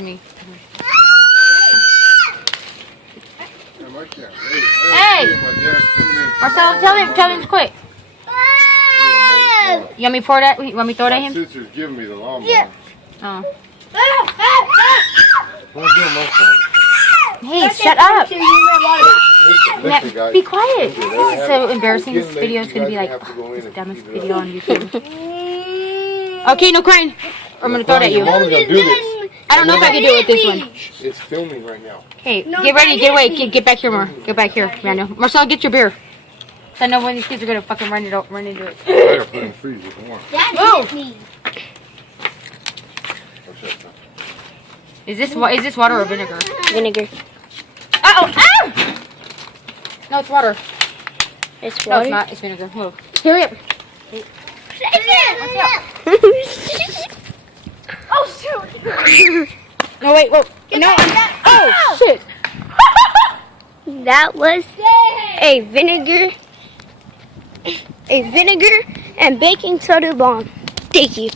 Me. Hey! Marcel, tell him quick. You want me to pour that? You want me to throw that at him? My sister's giving me the lawnmower. Yeah. Oh. What's doing my phone? Hey, shut up. Listen, guys. Be quiet. This is so embarrassing. This video is going to be like the dumbest video on YouTube. Okay, no crying. I'm going to throw it at you. Mom's gonna do this. I don't know if I can do it with this one. It's filming right now. Hey, get ready, get away, get back here more. Get back here, Manuel. Marcel, get your beer. So I know when these kids are gonna fucking run into it. I gotta put it in the freezer. Come on. Move! Is this water or vinegar? Vinegar. Uh-oh! Ah! No, it's water. It's No, water? it's not. It's vinegar. Move. Hurry up. Oh shoot! No, wait, whoa. No, oh, shit. That was a vinegar and baking soda bomb. Thank you.